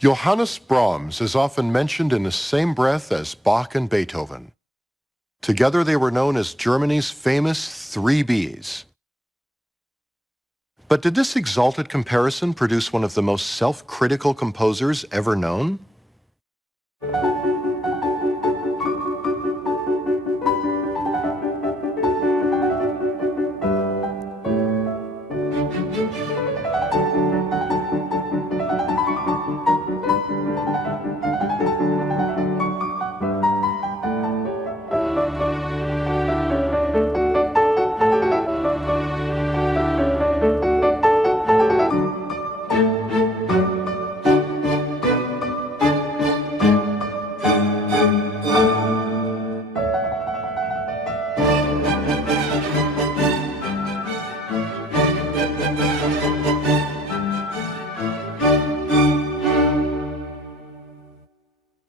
Johannes Brahms is often mentioned in the same breath as Bach and Beethoven. Together they were known as Germany's famous three Bs. But did this exalted comparison produce one of the most self-critical composers ever known?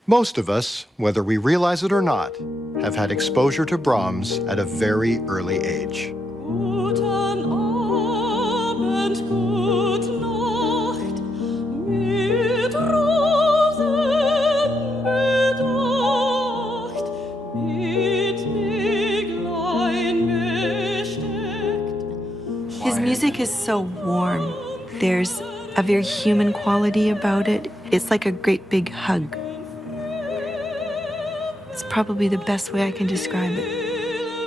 Most of us, whether we realize it or not, have had exposure to Brahms at a very early age. Guten Abend, gute Nacht, mit Rosen bedacht, mit Näglein besteckt. His music is so warm. There's a very human quality about it. It's like a great big hug. It's probably the best way I can describe it.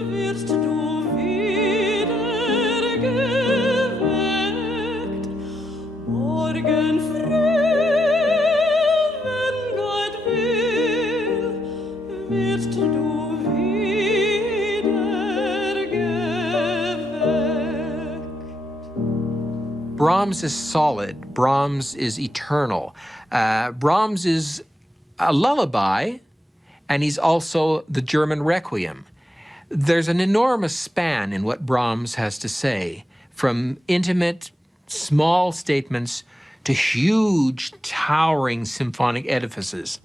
Wirst du wieder geweckt, morgen früh, wenn Gott will, wirst du wieder geweckt. Brahms is solid. Brahms is eternal. Brahms is a lullaby, and he's also the German Requiem. There's an enormous span in what Brahms has to say, from intimate, small statements to huge, towering symphonic edifices.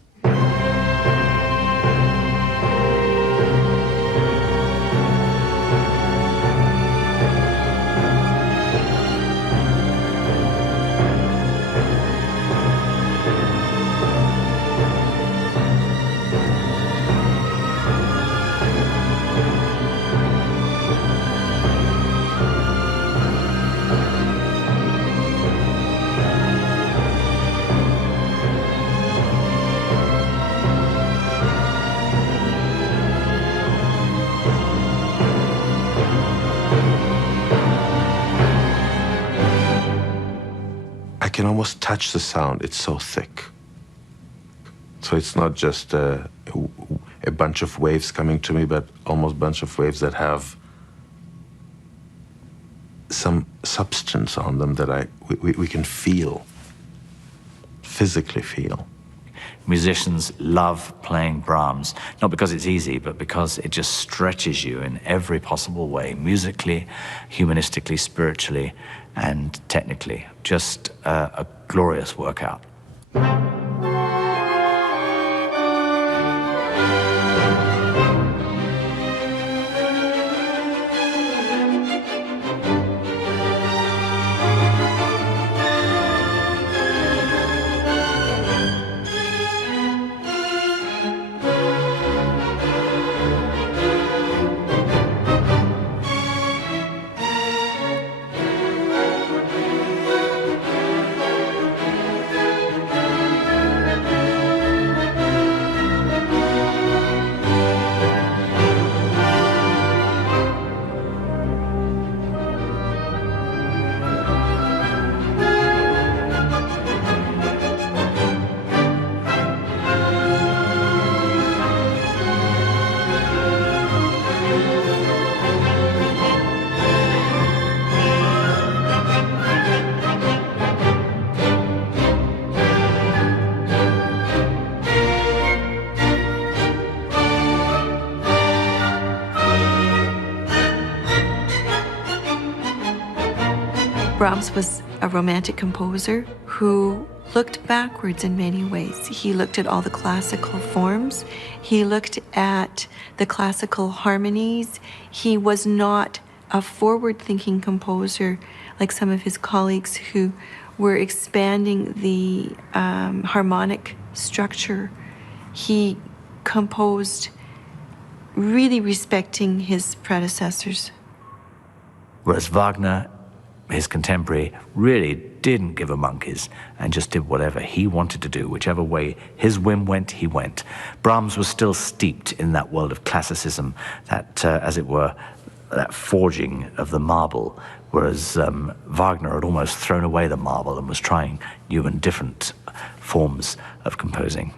I can almost touch the sound, it's so thick. So it's not just a bunch of waves coming to me, but almost a bunch of waves that have some substance on them that we can feel, physically feel. Musicians love playing Brahms, not because it's easy, but because it just stretches you in every possible way, musically, humanistically, spiritually, and technically. Just a glorious workout. Brahms was a romantic composer who looked backwards in many ways. He looked at all the classical forms. He looked at the classical harmonies. He was not a forward-thinking composer like some of his colleagues who were expanding the harmonic structure. He composed really respecting his predecessors. Whereas Wagner, his contemporary, really didn't give a monkeys and just did whatever he wanted to do. Whichever way his whim went, he went. Brahms was still steeped in that world of classicism, that, as it were, that forging of the marble, whereas Wagner had almost thrown away the marble and was trying new and different forms of composing.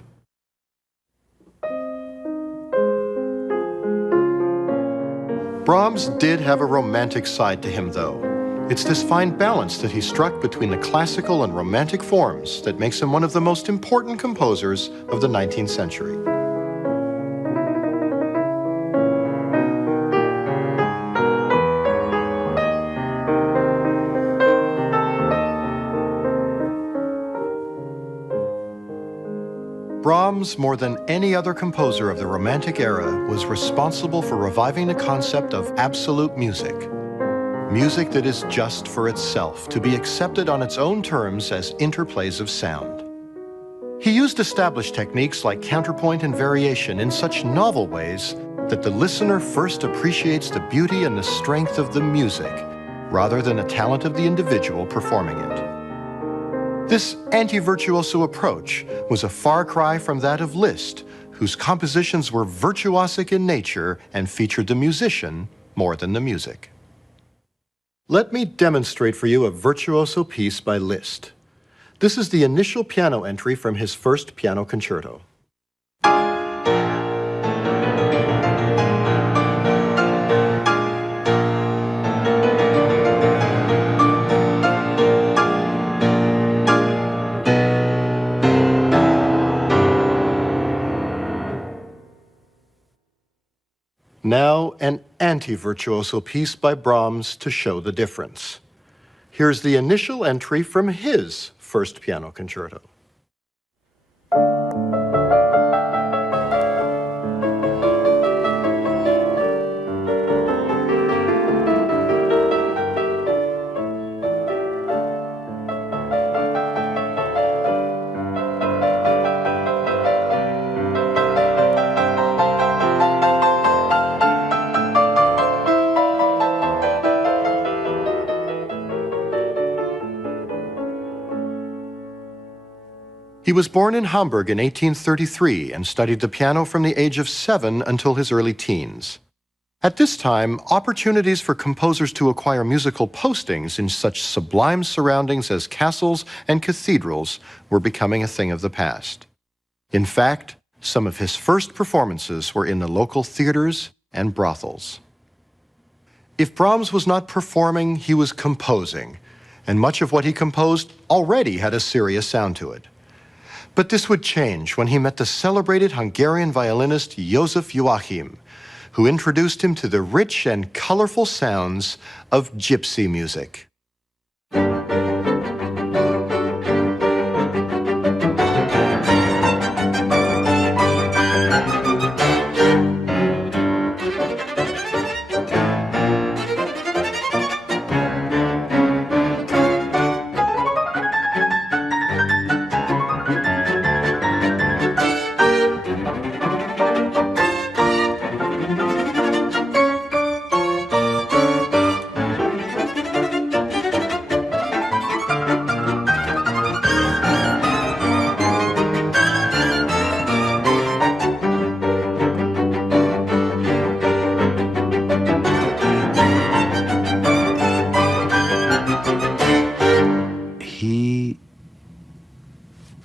Brahms did have a romantic side to him, though. It's this fine balance that he struck between the classical and romantic forms that makes him one of the most important composers of the 19th century. Brahms, more than any other composer of the Romantic era, was responsible for reviving the concept of absolute music. Music that is just for itself, to be accepted on its own terms as interplays of sound. He used established techniques like counterpoint and variation in such novel ways that the listener first appreciates the beauty and the strength of the music, rather than the talent of the individual performing it. This anti-virtuoso approach was a far cry from that of Liszt, whose compositions were virtuosic in nature and featured the musician more than the music. Let me demonstrate for you a virtuoso piece by Liszt. This is the initial piano entry from his first piano concerto. Now, an anti-virtuoso piece by Brahms to show the difference. Here's the initial entry from his first piano concerto. He was born in Hamburg in 1833 and studied the piano from the age of 7 until his early teens. At this time, opportunities for composers to acquire musical postings in such sublime surroundings as castles and cathedrals were becoming a thing of the past. In fact, some of his first performances were in the local theaters and brothels. If Brahms was not performing, he was composing, and much of what he composed already had a serious sound to it. But this would change when he met the celebrated Hungarian violinist József Joachim, who introduced him to the rich and colorful sounds of gypsy music.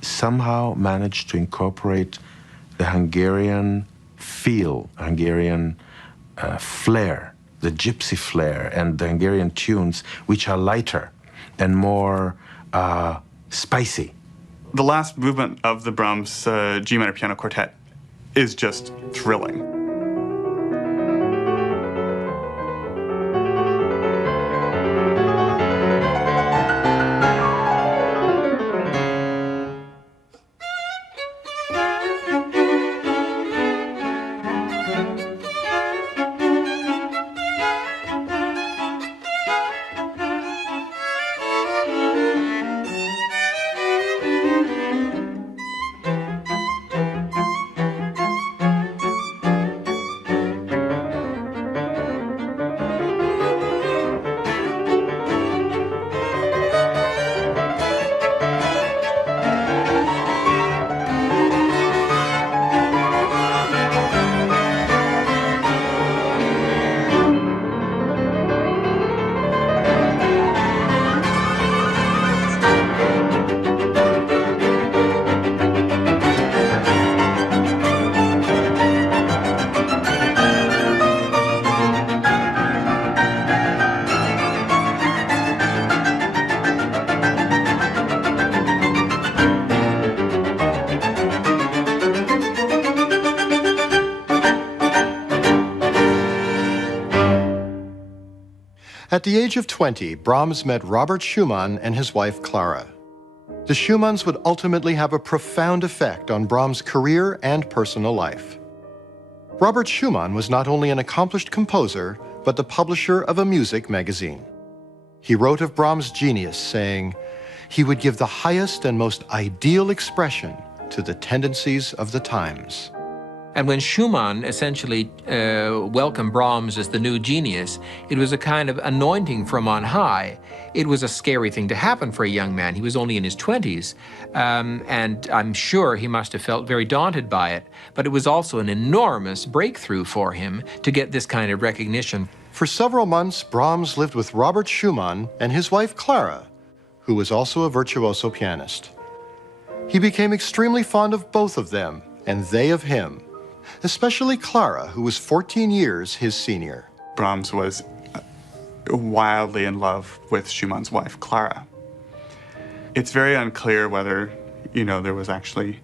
Somehow managed to incorporate the Hungarian feel, Hungarian flair, the gypsy flair, and the Hungarian tunes, which are lighter and more spicy. The last movement of the Brahms G minor piano quartet is just thrilling. At the age of 20, Brahms met Robert Schumann and his wife Clara. The Schumanns would ultimately have a profound effect on Brahms' career and personal life. Robert Schumann was not only an accomplished composer, but the publisher of a music magazine. He wrote of Brahms' genius, saying, "He would give the highest and most ideal expression to the tendencies of the times." And when Schumann essentially welcomed Brahms as the new genius, it was a kind of anointing from on high. It was a scary thing to happen for a young man. He was only in his 20s, and I'm sure he must have felt very daunted by it. But it was also an enormous breakthrough for him to get this kind of recognition. For several months, Brahms lived with Robert Schumann and his wife Clara, who was also a virtuoso pianist. He became extremely fond of both of them, and they of him, especially Clara, who was 14 years his senior. Brahms was wildly in love with Schumann's wife, Clara. It's very unclear whether, there was actually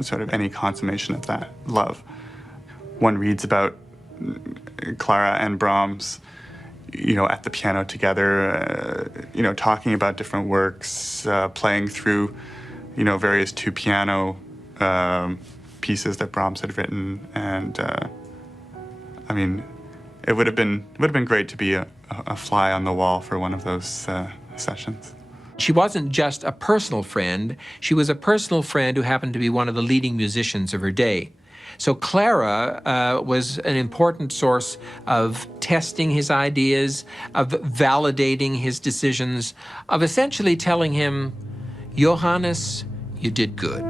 sort of any consummation of that love. One reads about Clara and Brahms, at the piano together, talking about different works, playing through, various two-piano pieces that Brahms had written, and it would have been great to be a fly on the wall for one of those sessions. She wasn't just a personal friend, she was a personal friend who happened to be one of the leading musicians of her day. So Clara was an important source of testing his ideas, of validating his decisions, of essentially telling him, "Johannes, you did good."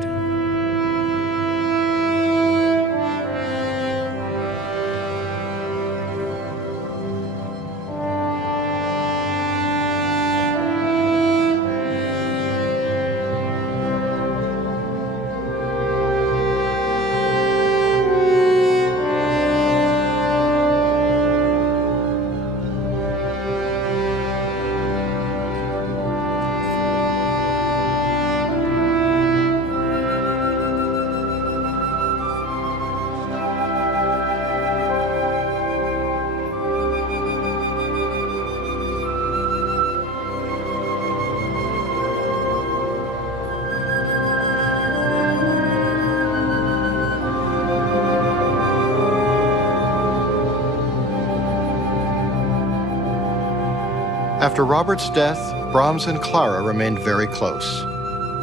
After Robert's death, Brahms and Clara remained very close.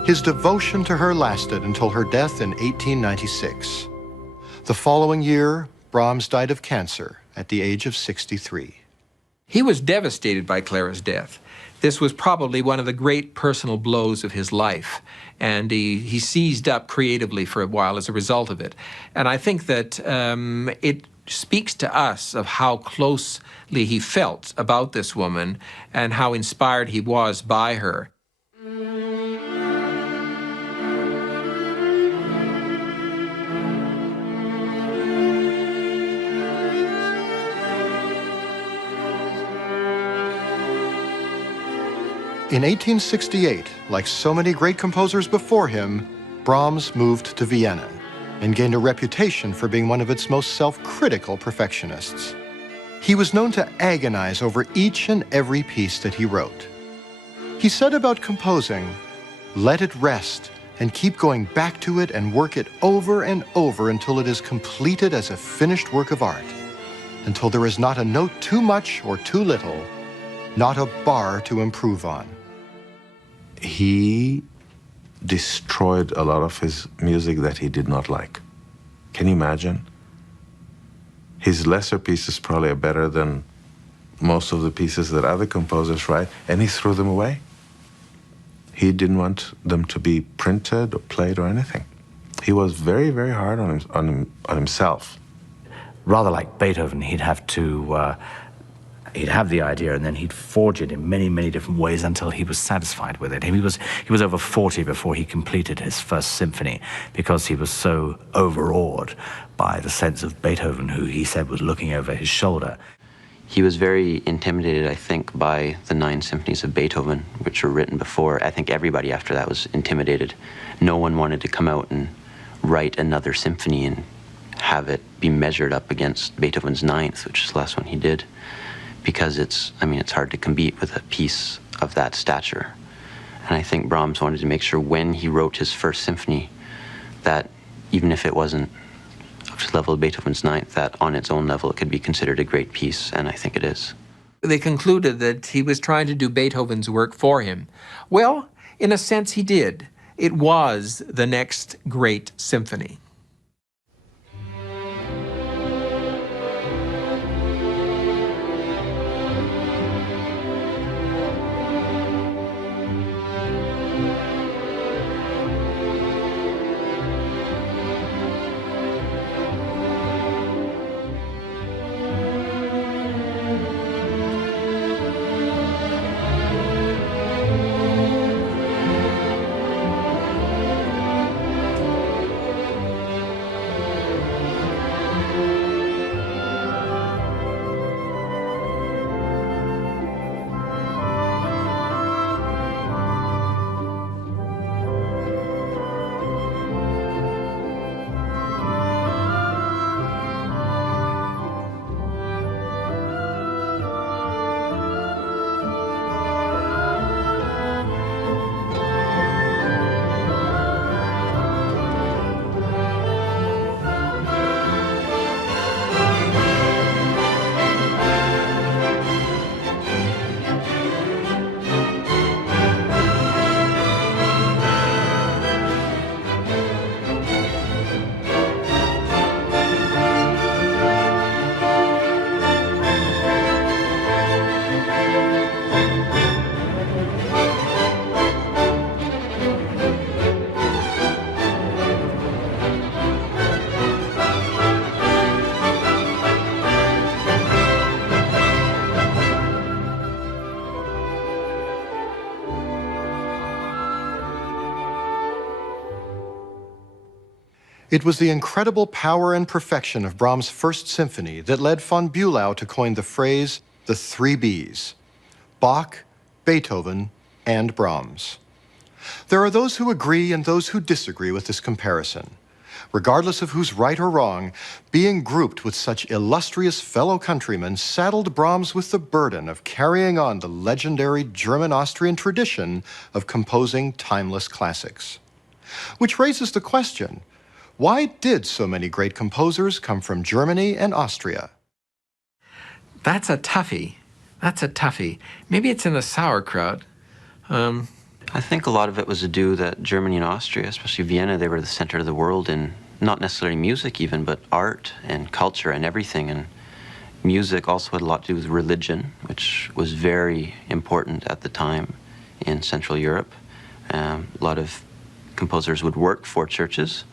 His devotion to her lasted until her death in 1896. The following year, Brahms died of cancer at the age of 63. He was devastated by Clara's death. This was probably one of the great personal blows of his life, and he seized up creatively for a while as a result of it. And I think that it speaks to us of how closely he felt about this woman and how inspired he was by her. In 1868, like so many great composers before him, Brahms moved to Vienna and gained a reputation for being one of its most self-critical perfectionists. He was known to agonize over each and every piece that he wrote. He said about composing, "Let it rest and keep going back to it and work it over and over until it is completed as a finished work of art, until there is not a note too much or too little, not a bar to improve on." He destroyed a lot of his music that he did not like. Can you imagine? His lesser pieces probably are better than most of the pieces that other composers write, and he threw them away. He didn't want them to be printed or played or anything. He was very, very hard on himself. Rather like Beethoven, he'd have to he'd have the idea and then he'd forge it in many, many different ways until he was satisfied with it. He was over 40 before he completed his first symphony because he was so overawed by the sense of Beethoven, who he said was looking over his shoulder. He was very intimidated, I think, by the 9 symphonies of Beethoven, which were written before. I think everybody after that was intimidated. No one wanted to come out and write another symphony and have it be measured up against Beethoven's 9th, which is the last one he did, because it's hard to compete with a piece of that stature. And I think Brahms wanted to make sure when he wrote his first symphony that even if it wasn't up to the level of Beethoven's Ninth, that on its own level it could be considered a great piece, and I think it is. They concluded that he was trying to do Beethoven's work for him. Well, in a sense he did. It was the next great symphony. It was the incredible power and perfection of Brahms' First Symphony that led von Bülow to coin the phrase, the three Bs: Bach, Beethoven, and Brahms. There are those who agree and those who disagree with this comparison. Regardless of who's right or wrong, being grouped with such illustrious fellow countrymen saddled Brahms with the burden of carrying on the legendary German-Austrian tradition of composing timeless classics. Which raises the question, why did so many great composers come from Germany and Austria? That's a toughie. That's a toughie. Maybe it's in the sauerkraut. I think a lot of it was to do that Germany and Austria, especially Vienna, they were the center of the world in not necessarily music even, but art and culture and everything. And music also had a lot to do with religion, which was very important at the time in Central Europe. A lot of composers would work for churches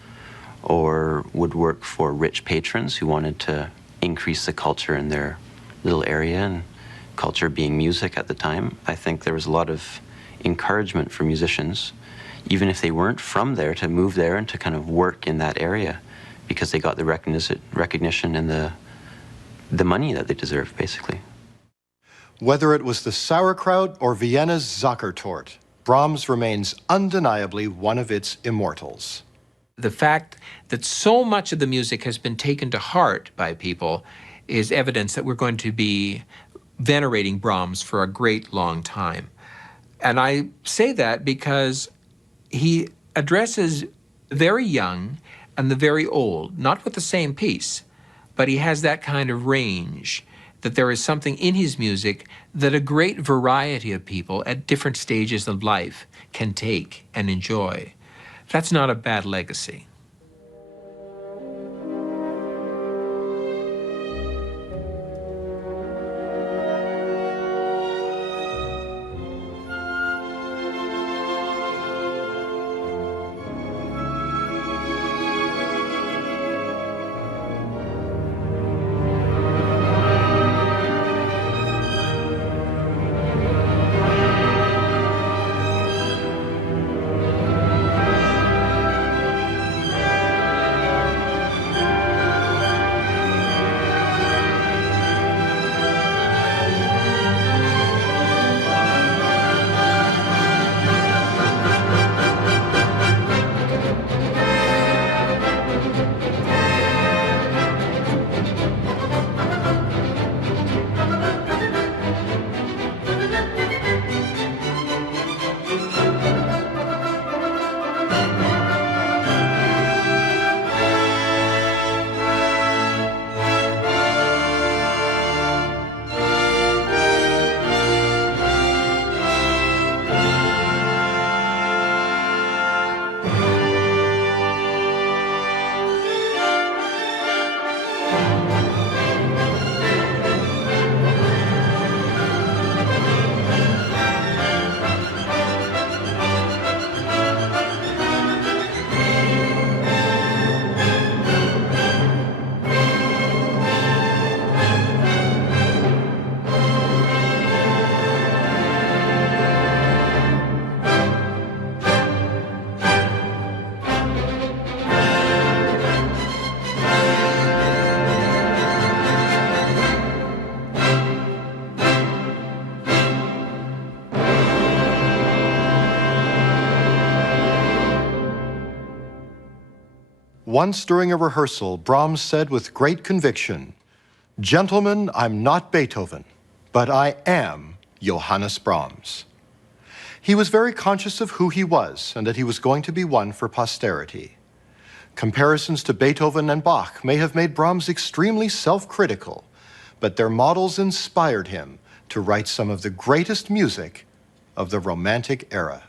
or would work for rich patrons who wanted to increase the culture in their little area, and culture being music at the time. I think there was a lot of encouragement for musicians, even if they weren't from there, to move there and to kind of work in that area because they got the recognition and the money that they deserved, basically. Whether it was the sauerkraut or Vienna's Zuckertorte, Brahms remains undeniably one of its immortals. The fact that so much of the music has been taken to heart by people is evidence that we're going to be venerating Brahms for a great long time. And I say that because he addresses the very young and the very old, not with the same piece, but he has that kind of range, that there is something in his music that a great variety of people at different stages of life can take and enjoy. That's not a bad legacy. Once during a rehearsal, Brahms said with great conviction, "Gentlemen, I'm not Beethoven, but I am Johannes Brahms." He was very conscious of who he was and that he was going to be one for posterity. Comparisons to Beethoven and Bach may have made Brahms extremely self-critical, but their models inspired him to write some of the greatest music of the Romantic era.